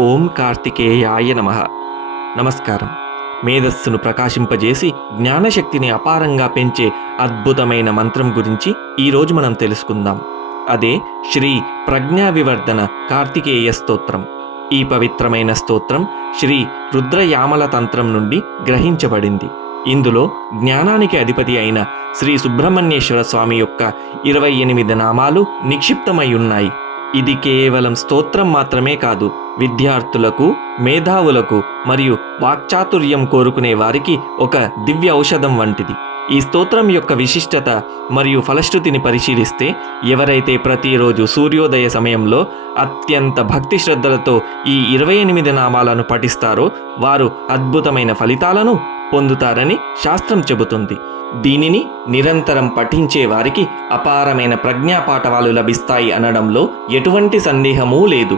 ఓం కార్తికేయాయ నమః. నమస్కారం. మేధస్సును ప్రకాశింపజేసి జ్ఞానశక్తిని అపారంగా పెంచే అద్భుతమైన మంత్రం గురించి ఈరోజు మనం తెలుసుకుందాం. అదే శ్రీ ప్రజ్ఞావివర్ధన కార్తికేయ స్తోత్రం. ఈ పవిత్రమైన స్తోత్రం శ్రీ రుద్రయామల తంత్రం నుండి గ్రహించబడింది. ఇందులో జ్ఞానానికి అధిపతి అయిన శ్రీ సుబ్రహ్మణ్యేశ్వర స్వామి యొక్క 28 నామాలు నిక్షిప్తమై ఉన్నాయి. ఇది కేవలం స్తోత్రం మాత్రమే కాదు, విద్యార్థులకు, మేధావులకు మరియు వాక్చాతుర్యం కోరుకునే వారికి ఒక దివ్య ఔషధం వంటిది. ఈ స్తోత్రం యొక్క విశిష్టత మరియు ఫలశ్రుతిని పరిశీలిస్తే, ఎవరైతే ప్రతిరోజు సూర్యోదయ సమయంలో అత్యంత భక్తి శ్రద్ధలతో ఈ 28 నామాలను పఠిస్తారో వారు అద్భుతమైన ఫలితాలను పొందుతారని శాస్త్రం చెబుతుంది. దీనిని నిరంతరం పఠించే వారికి అపారమైన ప్రజ్ఞాపాఠవాలు లభిస్తాయి అనడంలో ఎటువంటి సందేహమూ లేదు.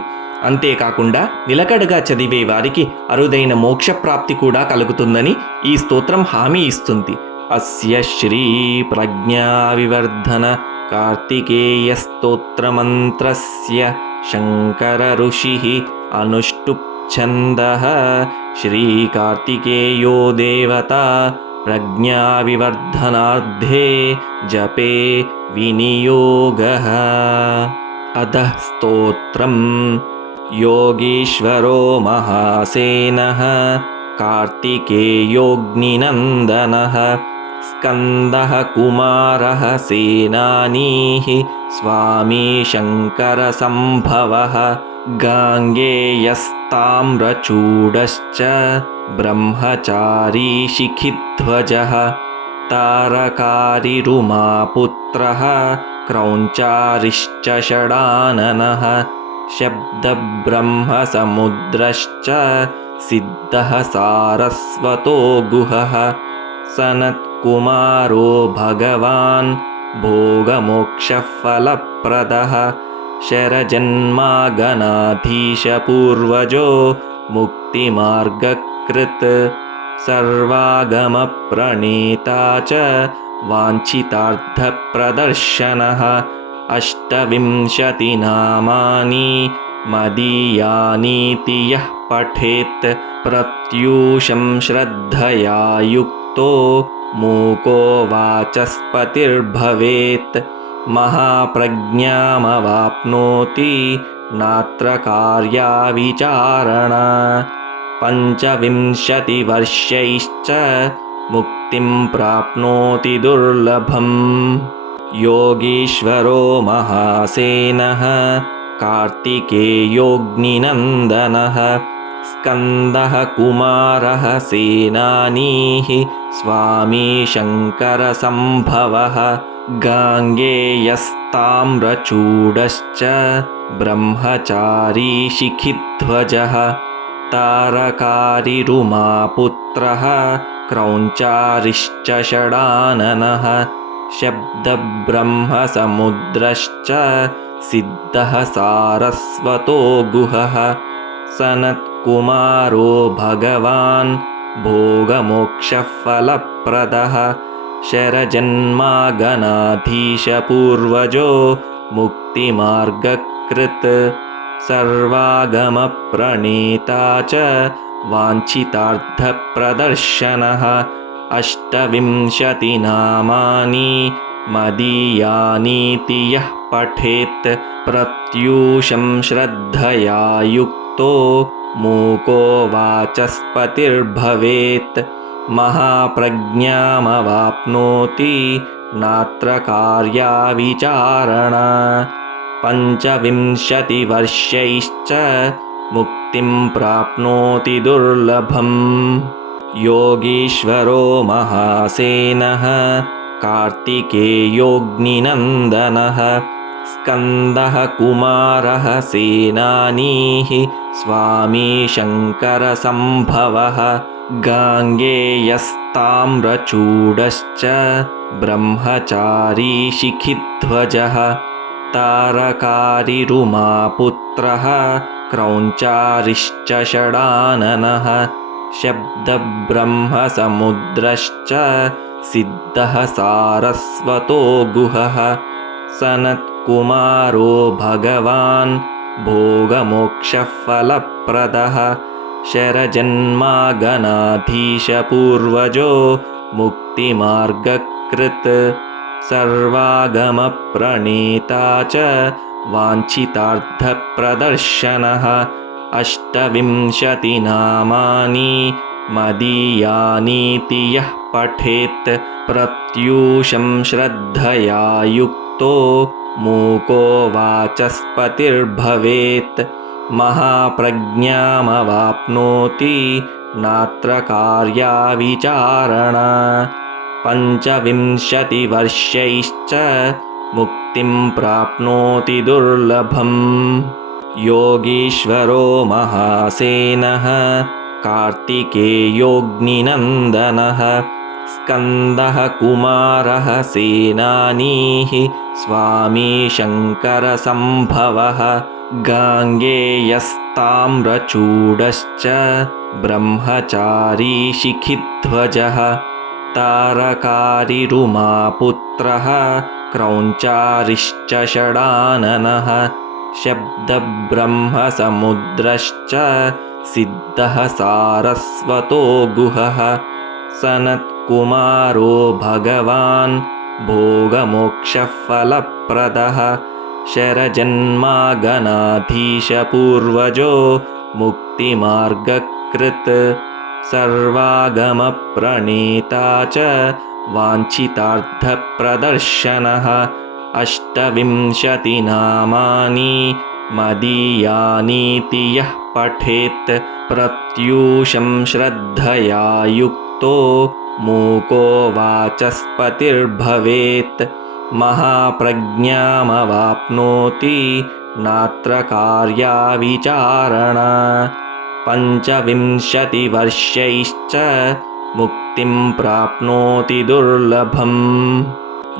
అంతేకాకుండా నిలకడగా చదివే వారికి అరుదైన మోక్షప్రాప్తి కూడా కలుగుతుందని ఈ స్తోత్రం హామీ ఇస్తుంది. అస్య శ్రీ ప్రజ్ఞావివర్ధన కార్తికేయ స్తోత్రమంత్రస్య శంకర ఋషిః అనుష్టుప్ ఛందః శ్రీకార్తికేయో దేవతా ప్రజ్ఞావివర్ధనార్థే జపే వినియోగః. అథః స్తోత్రం. యోగీశ్వరో మహాసేనః కార్తికేయోऽగ్నినందనః స్కందః కుమారః సేనానీః స్వామి శంకరసంభవః గాంగేయస్తామ్రచూడశ్చ బ్రహ్మచారీ శిఖిధ్వజః తారకారిరుమాపుత్రః క్రౌంచారిశ్చ షడాననః శబ్దబ్రహ్మసముద్రశ్చ సిద్ధః సారస్వతో గుహః సనత్కుమారో భగవాన్ భోగమోక్షఫలప్రదః శరజన్మాగణాధీశపూర్వజో ముక్తిమార్గకృత్ సర్వాగమప్రణీతా చ వాంఛితార్థప్రదర్శనః. 28 నామాని మదీయానీతి యః పఠేత్ ప్రత్యూషం శ్రద్ధయా యుక్తో మూకో వాచస్పతిర్భవేత్. మహాప్రజ్ఞామవాప్నోతి నాత్ర కార్యా విచారణా. 25 వర్షైశ్చ ముక్తిం ప్రాప్నోతి దుర్లభం. యోగీశ్వరో మహాసేనః కార్తికేయోऽగ్నినందనః స్కందః కుమారః సేనానీః స్వామి శంకరసంభవః గాంగేయస్తామ్రచూడశ్చ బ్రహ్మచారీ శిఖిధ్వజః తారకారిరుమాపుత్రః క్రౌంచారిశ్చ షడాననః శబ్దబ్రహ్మసముద్రశ్చ సిద్ధః సారస్వతో గుహః సనత్కుమారో భగవాన్ భోగమోక్షఫలప్రదః శరజన్మాగణాధీశపూర్వజో ముక్తిమార్గకృత్ సర్వాగమప్రణీతా చ వాంఛితార్థప్రదర్శనః. 28 నామాని మదీయానీతి యః పఠేత్ ప్రత్యూషం శ్రద్ధయా యుక్తో మూకో వాచస్పతిర్భవేత్. మహాప్రజ్ఞామవాప్నోతి నాత్ర కార్యా విచారణా. 25 వర్షైశ్చ ముక్తిం ప్రాప్నోతి దుర్లభం. యోగీశ్వరో మహాసేనః కార్తికేయోऽగ్నినందనః స్కందః కుమారః సేనానీః స్వామి శంకరసంభవః గాంగేయస్తామ్రచూడశ్చ బ్రహ్మచారీ శిఖిధ్వజః తారకారిరుమాపుత్రః క్రౌంచారిశ్చ షడాననః శబ్దబ్రహ్మసముద్రశ్చ సిద్ధః సారస్వతో గుహః సనత్కుమారో భగవాన్ భోగమోక్షఫలప్రదః फलप्रदः शरजन्मागणाधीशपूर्वजो मुक्तिमार्गकृत् सर्वागमप्रणेता च वाञ्छितार्थप्रदर्शनः 28 मदीयानीति यः पठेत् प्रत्यूषं श्रद्धया युक्तो मूको वाचस्पतिर्भवेत् महाप्रज्ञामवाप्नोति नात्र कार्या विचारणा 25 मुक्तिं प्राप्नोति दुर्लभम् योगीश्वरो महासेनः कार्तिकेयोऽग्निनन्दनः स्कन्दः कुमारः सेनानीः स्वामी शङ्करसम्भवः गाङ्गेयस्ताम्रचूडश्च ब्रह्मचारी शिखिध्वजः तारकारिरुमापुत्रः क्रौञ्चारिश्च षडाननः शब्दब्रह्मसमुद्रश्च सिद्धः सारस्वतो गुहः सनत्कुमारो भगवान् भोगमोक्षफलप्रदः शरजन्मागणाधीशपूर्वजो मुक्तिमार्गकृत् सर्वागमप्रणेता च वाञ्छितार्थप्रदर्शनः 28 मदीयानीति यः पठेत् प्रत्यूषं श्रद्धया युक्तो मूको वाचस्पतिर्भवेत् महाप्रज्ञामवाप्नोति नात्र कार्या विचारणा 25 मुक्तिं प्राप्नोति दुर्लभम्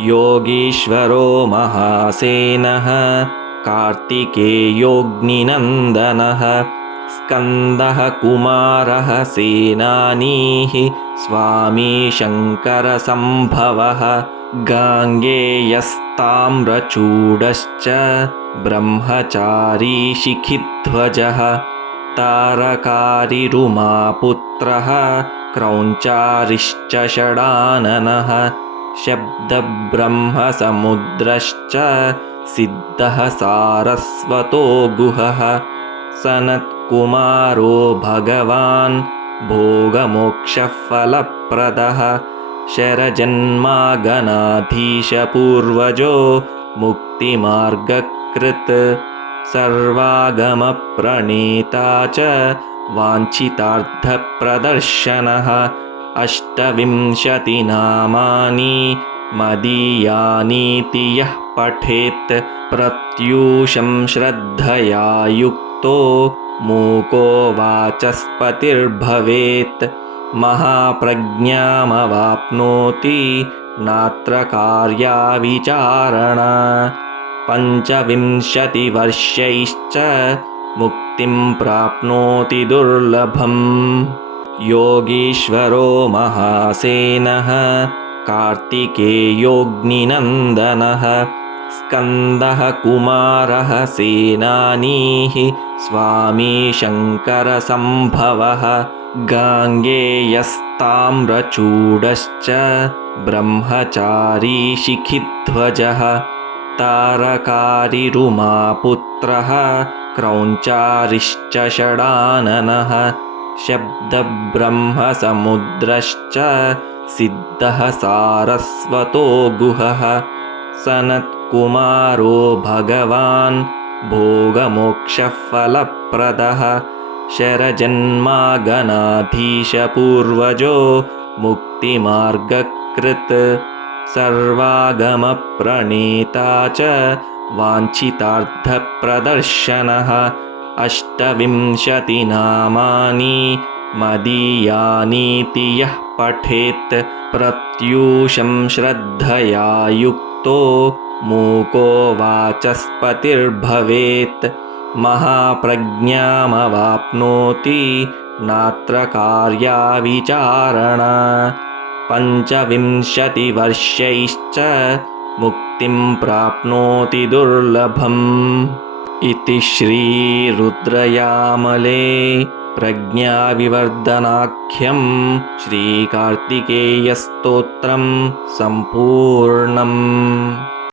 योगीश्वरो महासेनः कार्तिकेयोऽग्निनन्दनः स्कन्दः कुमारः सेनानीः स्वामी शङ्करसम्भवः गाङ्गेयस्ताम्रचूडश्च ब्रह्मचारी शिखिध्वजः तारकारिरुमापुत्रः क्रौञ्चारिश्च षडाननः शब्दब्रह्मसमुद्रश्च सिद्धः सारस्वतो गुहः सनत्कुमारो भगवान् भोगमोक्षफलप्रदः शरजन्मागणाधीशपूर्वजो मुक्तिमार्गकृत् सर्वागमप्रणेता च वाञ्छितार्थप्रदर्शनः 28 मदीयानीति यः पठेत् प्रत्यूषं श्रद्धया युक्तो मूको वाचस्पतिर्भवेत् महाप्रज्ञामवाप्नोति नात्र कार्या विचारणा 25 मुक्तिं प्राप्नोति दुर्लभम् योगीश्वरो महासेनः कार्तिकेयोऽग्निनन्दनः स्कन्दः कुमारः सेनानीः स्वामी शङ्करसम्भवः गाङ्गेयस्ताम्रचूडश्च ब्रह्मचारी शिखिध्वजः तारकारिरुमापुत्रः क्रौञ्चारिश्च षडाननः शब्दब्रह्मसमुद्रश्च सिद्धः सारस्वतो गुहः सनत्कुमारो भगवान् भोगमोक्षफलप्रदः शरजन्मागणाधीशपूर्वजो मुक्तिमार्गकृत् सर्वागमप्रणेता च वाञ्छितार्थप्रदर्शनः 28 मदीयानीति यः पठेत् प्रत्यूषं श्रद्धया युक्तो मूको वाचस्पतिर्भवेत् महाप्रज्ञामवाप्नोति नात्र कार्या विचारणा 25 मुक्तिं प्राप्नोति दुर्लभम् इति श्रीरुद्रयामले प्रज्ञाविवर्धनाख्यं श्रीकार्तिकेयस्तोत्रं सम्पूर्णम्।